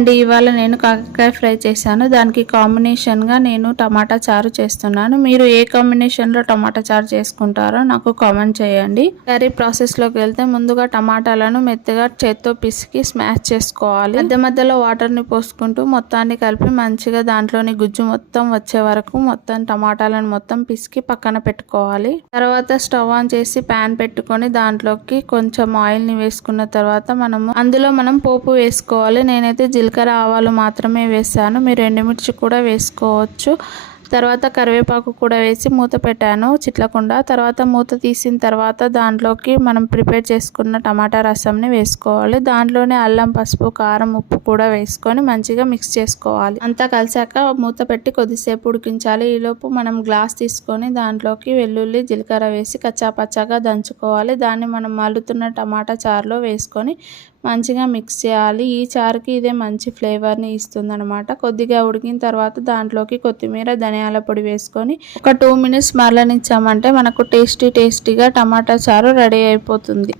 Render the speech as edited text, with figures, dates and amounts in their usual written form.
అండి, ఇవాళ నేను కాకరకాయ ఫ్రై చేశాను. దానికి కాంబినేషన్గా నేను టమాటా చారు చేస్తున్నాను. మీరు ఏ కాంబినేషన్లో టమాటా చారు చేసుకుంటారో నాకు కామెంట్ చేయండి. కర్రీ ప్రాసెస్లోకి వెళ్తే ముందుగా టమాటాలను మెత్తగా చేత్తో పిసికి స్మాష్ చేసుకోవాలి. మధ్య మధ్యలో వాటర్ని పోసుకుంటూ మొత్తాన్ని కలిపి మంచిగా దాంట్లోని గుజ్జు మొత్తం వచ్చే వరకు మొత్తం టమాటాలను మొత్తం పిసికి పక్కన పెట్టుకోవాలి. తర్వాత స్టవ్ ఆన్ చేసి ప్యాన్ పెట్టుకొని దాంట్లోకి కొంచెం ఆయిల్ని వేసుకున్న తర్వాత అందులో మనం పోపు వేసుకోవాలి. నేనైతే జీలకర్ర ఆవాలు మాత్రమే వేసాను. మీరు ఎండుమిర్చి కూడా వేసుకోవచ్చు. తర్వాత కరివేపాకు కూడా వేసి మూత పెట్టాను చిట్లకుండా. తర్వాత మూత తీసిన తర్వాత దాంట్లోకి మనం ప్రిపేర్ చేసుకున్న టమాటా రసంని వేసుకోవాలి. దాంట్లోనే అల్లం, పసుపు, కారం, ఉప్పు కూడా వేసుకొని మంచిగా మిక్స్ చేసుకోవాలి. అంతా కలిసాక మూత పెట్టి కొద్దిసేపు ఉడికించాలి. ఈలోపు మనం గ్లాస్ తీసుకొని దాంట్లోకి వెల్లుల్లి, జీలకర్ర వేసి కచ్చాపచ్చాగా దంచుకోవాలి. దాన్ని మనం మల్లుతున్న టమాటా చారులో వేసుకొని మంచిగా మిక్స్ చేయాలి. ఈ చారుకి ఇదే మంచి ఫ్లేవర్ని ఇస్తుంది అనమాట. కొద్దిగా ఉడికిన తర్వాత దాంట్లోకి కొత్తిమీర, ధనియాల పొడి వేసుకొని ఒక 2 మినిట్స్ మరలనిచ్చామంటే మనకు టేస్టీగా టమాటా చారు రెడీ అయిపోతుంది.